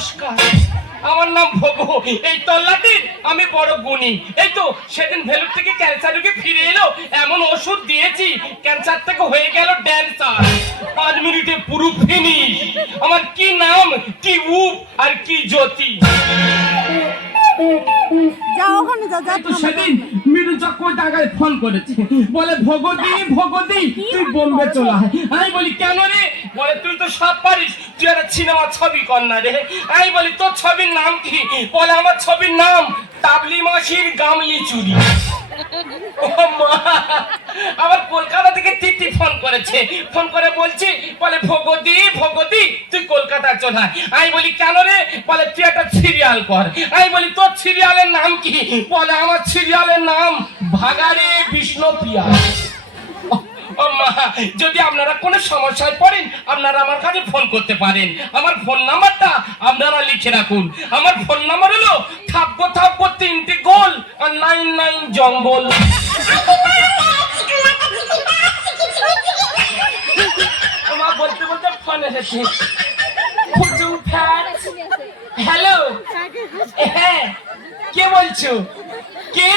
নমস্কার, আমার নাম ভগু। এই তল্লাটির আমি বড় গুণী। এই তো সেদিন ভেলুর থেকে ক্যান্সার রোগী ফিরে এলো, এমন ওষুধ দিয়েছি ক্যান্সার থেকে হয়ে গেল ড্যান্সার। 5 মিনিটে পুরো ফিনিশ। আমার কি নাম, কি উপ আর কি জ্যোতি। যাও ওখানে যাও, যাও। তো সেদিন মিঠু চক্কর টাকায় ফোন করেছে, বলে ভগতি ভগতি তুই বোম্বে চলে আয়। আমি বলি কেন রে? বলে তুই তো সব পারিস, তুই একটা সিনেমা ছবি কর না রে। আমি বলি তোর ছবির নাম কি? বলে আমার ছবির নাম তাবলি মাসির গামলি চুরি। ও মা, আবার কলকাতা থেকে তিতি ফোন করেছে, ফোন করে বলছি, বলে ভগতি ভগতি তুই কলকাতা চল আয়। আমি বলি কেন রে? বলে তুই একটা সিরিয়াল কর। আমি বলি তোর সিরিয়ালের নাম কি? বলে আমার সিরিয়ালের নাম ভাগারে বিষ্ণুপ্রিয়া। ও মা, যদি আপনারা কোনো সমস্যায় পড়েন আপনারা আমার কাছে ফোন করতে পারেন। আমার ফোন নাম্বারটা আপনারা লিখে রাখুন। আমার ফোন নাম্বার হলো থাপ্পো থাপ্পো 3টে গোল আর 99 জঙ্গল। আমার বলতে বলতে ফোন এসেছে। হ্যালো, হ্যাঁ কে বলছো? কে?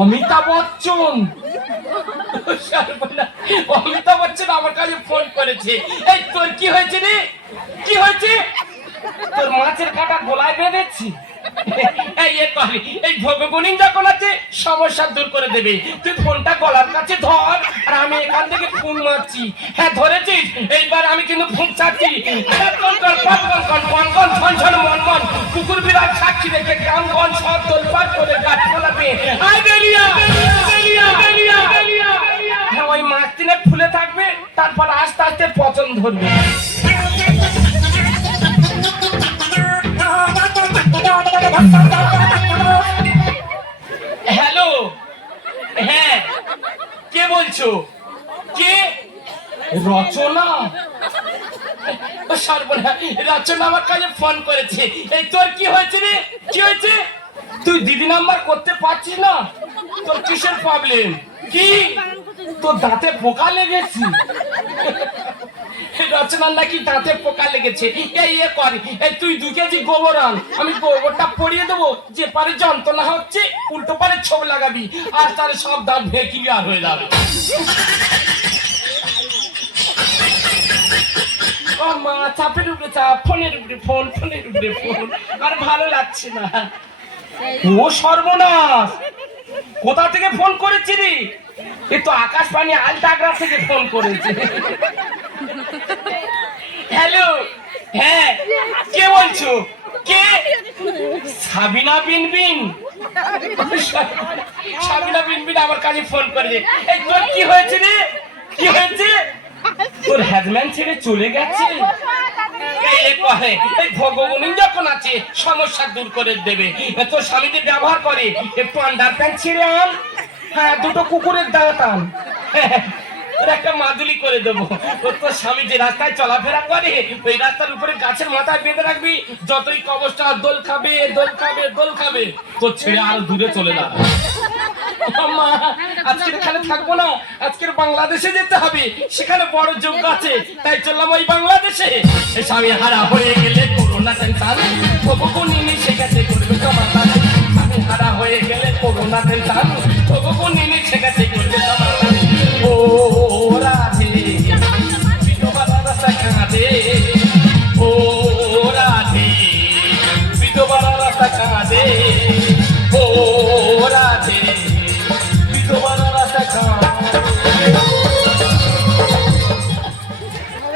অমিতাভ বচ্চন। অমিতাভ বচ্চন আমার কাছে ফোন করেছে। এই তোর কি হয়েছে রে? কি হয়েছে? তোর মাছের কাটা গলায় বেঁধেছি। এই ভগগুণী যখন আছে সমস্যা দূর করে দেবে। তুই ফোনটা গলার কাছে ধর আর আমি এখান থেকে ফোন মারছি। হ্যাঁ ধরেছিস? এইবার আমি কিন্তু ফোন চাচ্ছি। কুকুর বিড়াল সাক্ষী রেখে গ্রামগঞ্জ সব তোলপাট করে গাছ ফলাবে। হ্যাঁ ওই মাস দিনে ফুলে থাকবে, তারপর আস্তে আস্তে পচন ধরবে। হ্যালো, হ্যাঁ কে বলছো? কে? রচনা। সর্বনা, রচনা আমার কাছে ফোন করেছে। এই তোর কি হয়েছে রে? কি হয়েছে? তুই দিদি নাম্বার করতে পারছিস না? তোর কিসের প্রবলেম? কি তোর দাঁতে পোকা লেগেছে? রচনার নাকি দাঁতে পোকা লেগেছে। এই কর, এই তুই 2 কেজি গোবর আন, আমি গোবরটা পরিয়ে দেবো। যে পারে যন্ত্রণা হচ্ছে উল্টো পারে ছোপ লাগাবি, আর তাহলে সব দাঁত ক্লিয়ার হয়ে যাবে। ও মা, চাপের উপরে চাপ, ফোনের উপরে ফোন, ফোনের উপরে ফোন, আর ভালো লাগছে না। ও সর্বনাশ, কোথা থেকে ফোন করেছি রে? এ তো আকাশবাণী আলটাগ্রা থেকে ফোন করেছে। হ্যালো, হ্যাঁ কে বলছো? কে? সাবিনা বিনবিন। সাবিনা বিনবিন আমার কাছে ফোন করেছে। এই তোর কি হয়েছে রে? কি হয়েছে? তোর হ্যাজম্যান ছেড়ে চলে গেছে। এই ভগবান যখন আছে সমস্যা দূর করে দেবে। তোর স্বামী যে ব্যবহার করে, একটু আন্ডার প্যান্ট ছেড়ে আন। হ্যাঁ 2টো কুকুরের দাঁত আন, একটা মাদুলি করে দেবো। তোর স্বামী যে রাস্তায় চলাফেরা করে ওই রাস্তার উপরে গাছের মাথায় বেঁধে রাখবি। যতই কবচটা দোল খাবে দোল খাবে দোল খাবে, তোর ছেড়ে আরো দূরে চলে যাবে। আজকের এখানে থাকবো না, আজকের বাংলাদেশে যেতে হবে। সেখানে বড় যোগ্য আছে, তাই চললাম ওই বাংলাদেশে। স্বামী হারা হয়ে গেলে করোনা টেনশন, শেখাতে